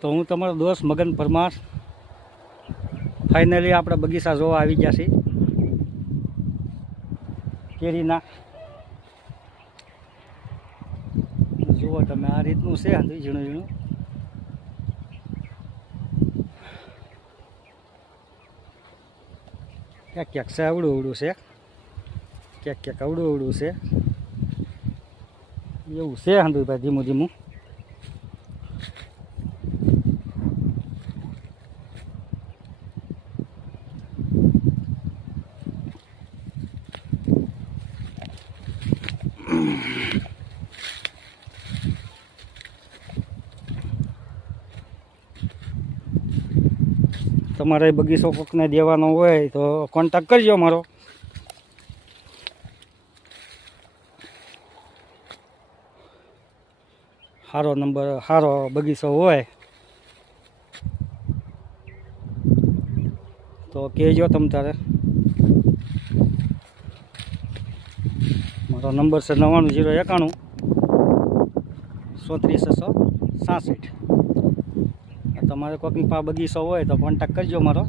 તો હું તમારો દોસ્ત મગન પરમાર ફાઇનલી આપણે બગીચા જોવા આવી ગયા છીએ કેરીના। જુઓ તમે આ રીતનું છે ઝીણું ઝીણું ક્યાંક ક્યાંક છે અવડું અવડું છે, ક્યાંક ક્યાંક અવડું અવડું છે, એવું છે હાંધુભાઈ ધીમું ધીમું। તમારે બગીચો કોકને દેવાનો હોય તો કોન્ટેક્ટ કરજો મારો। સારો નંબર સારો બગીચો હોય તો કહેજો તમ તારે। મારો નંબર છે 99 091 34 666। તમારે કોઈકની પાસે બગીચો હોય તો કોન્ટેક્ટ કરજો મારો।